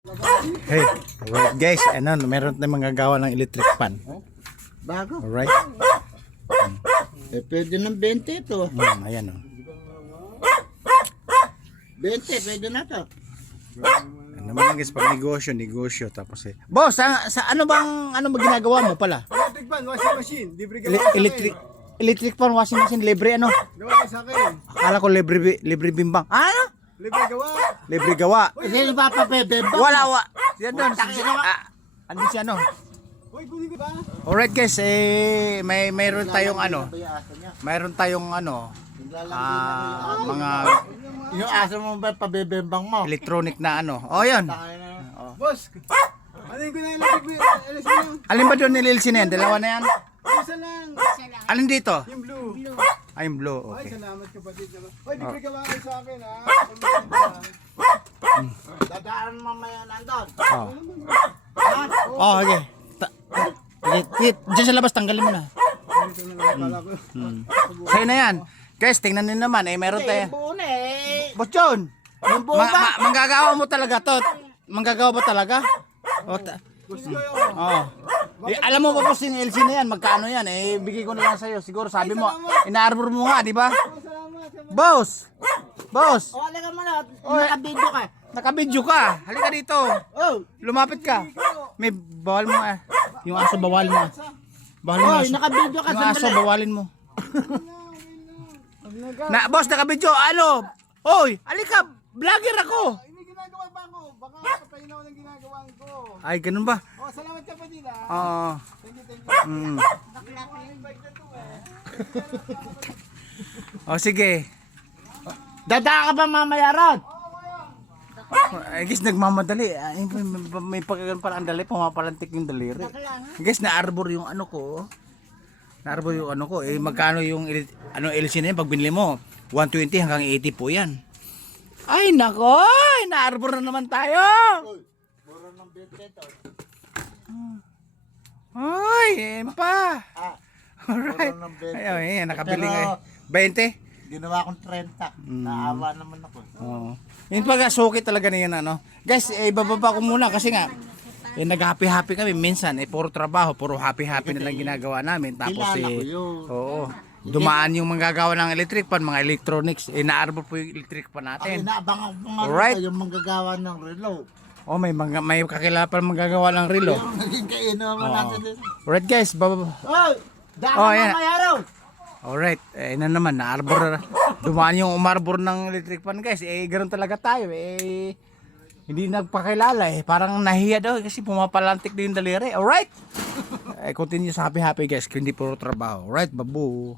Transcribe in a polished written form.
Hey, alright guys, ano, meron tayong magagawa ng electric fan. Bago. Alright. Eh, pwede ng 20 ito. Ayan o. 20, pwede na to. Ano naman guys, pag negosyo, tapos eh. Boss, sa ano bang, ano ba ginagawa mo pala? Electric fan, washing machine. Libre gawa sa Electric fan, washing machine, libre ano? Gawa sa akin. Akala ko libre bimbang. Ano? Libre gawa. Libre gawa. Sino ba papebeba? Wala. Siya doon. Ano siya no? Hoy, kunin ko ba? Alright guys, eh, mayroon tayong ano. Mayroon tayong ano. Mga Yung aso mo ba pabebembang mo? electronic na ano. Oh, yun. Boss, ano yung electric lang? Alin ba doon nililsin na yan? Dalawa na yan? Isa lang. Alin dito? Yung blue. Ay, yung blue. Ay, Okay. salamat kapatid naman. Hoy, libre gawa kayo sa akin ha. Dadaan mamaya nandun. Oh. Oh, okay. Okay. Diyan sa labas, tanggalin mo na. Sa'yo na yan. Guys, tingnan nyo naman. Eh, meron tayo. Yung buo na eh. Bochon! Yung buo ba? Manggagawa mo talaga to. Manggagawa ba talaga? Gusto ko yun. Oh. Eh, alam mo ba po yung LC na yan, magkano yan? Eh, bigay ko na lang sa'yo. Siguro sabi mo, ina-arbor mo nga, di ba? Salamat. Boss! Boss! O, halika mo na. Nakabidyo ka. Nakabidyo ka. Halika dito. Oh, Lumapit ka. May bawal mo eh. Yung aso bawal mo. Bawal mo oy, aso. nakabidyo ka Yung sa aso bawalin mo. Boss, nakabidyo. Ano? Oy, halika. Vlogger ako. May ginagawa ba ako? Baka patayin ako ng ginagawa ko. Ay, ganun ba? Oh, salamat kapatid ha. Oo. Thank you. Mm. O sige. Dada ka ba mamaya ron? I guess nagmamadali. Ay, may pagkagan parang dali, pumapalantik yung daliri. I guess na-arbor yung ano ko. Na-arbor yung ano ko. Eh, magkano yung LC na yun pag binili mo? 120 hanggang 80 po yan. Ay, nako! Na-arbor na naman tayo! Mura ng 20 to. Ay, yan pa! Alright. Mura ng 20. Ayun, nakabili Pero, ngayon. 20? Ginawa kong 30. Naawa naman ako. Oo. Yung pag suki talaga na yun ano. Guys, ibababa ko muna kasi nga nag-happy-happy kami minsan puro trabaho, puro happy-happy na lang ginagawa namin tapos Kilala ko yun. oo. Dumaan yung manggagawa ng electric fan, mga electronics, na-arbor po yung electric fan Ay, natin. inaabang ako nga Alright. yung manggagawa ng relo. Oh, may kakilala pa manggagawa ng relo. Yung naging kainuman natin dito. Alright guys, bababa. Oy! Daan Oh, ka yan. mamaya ron! Alright, na naman, na-arbor. Dumaan yung umarbor ng electric fan guys. Ganoon talaga tayo. Hindi nagpakilala Parang nahiya daw kasi pumapalantik din yung daliri. Alright? Continue sa happy-happy guys. Hindi puro trabaho. Alright, babu.